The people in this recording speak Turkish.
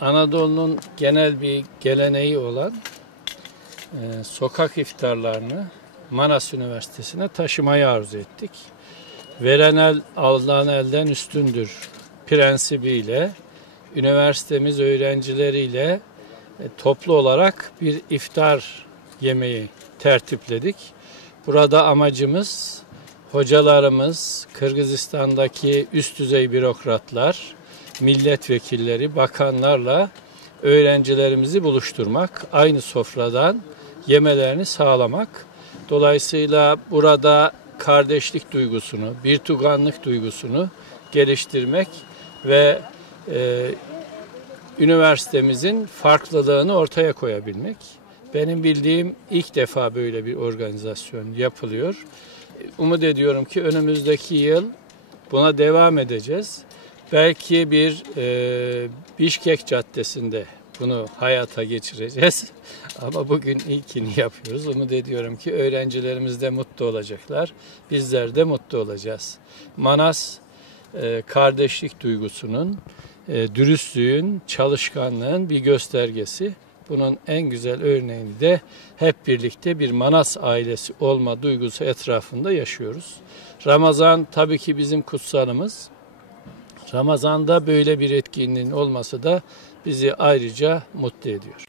Anadolu'nun genel bir geleneği olan sokak iftarlarını Manas Üniversitesi'ne taşımayı arzu ettik. Veren el alınan elden üstündür prensibiyle üniversitemiz öğrencileriyle toplu olarak bir iftar yemeği tertipledik. Burada amacımız hocalarımız, Kırgızistan'daki üst düzey bürokratlar, milletvekilleri, bakanlarla öğrencilerimizi buluşturmak, aynı sofradan yemelerini sağlamak. Dolayısıyla burada kardeşlik duygusunu, birtuganlık duygusunu geliştirmek ve üniversitemizin farklılığını ortaya koyabilmek. Benim bildiğim ilk defa böyle bir organizasyon yapılıyor. Umut ediyorum ki önümüzdeki yıl buna devam edeceğiz. Belki bir Bişkek Caddesi'nde bunu hayata geçireceğiz. Ama bugün ilkini yapıyoruz. Umut ediyorum ki öğrencilerimiz de mutlu olacaklar. Bizler de mutlu olacağız. Manas kardeşlik duygusunun, dürüstlüğün, çalışkanlığın bir göstergesi. Bunun en güzel örneğini de hep birlikte bir Manas ailesi olma duygusu etrafında yaşıyoruz. Ramazan tabii ki bizim kutsalımız. Ramazan'da böyle bir etkinliğin olması da bizi ayrıca mutlu ediyor.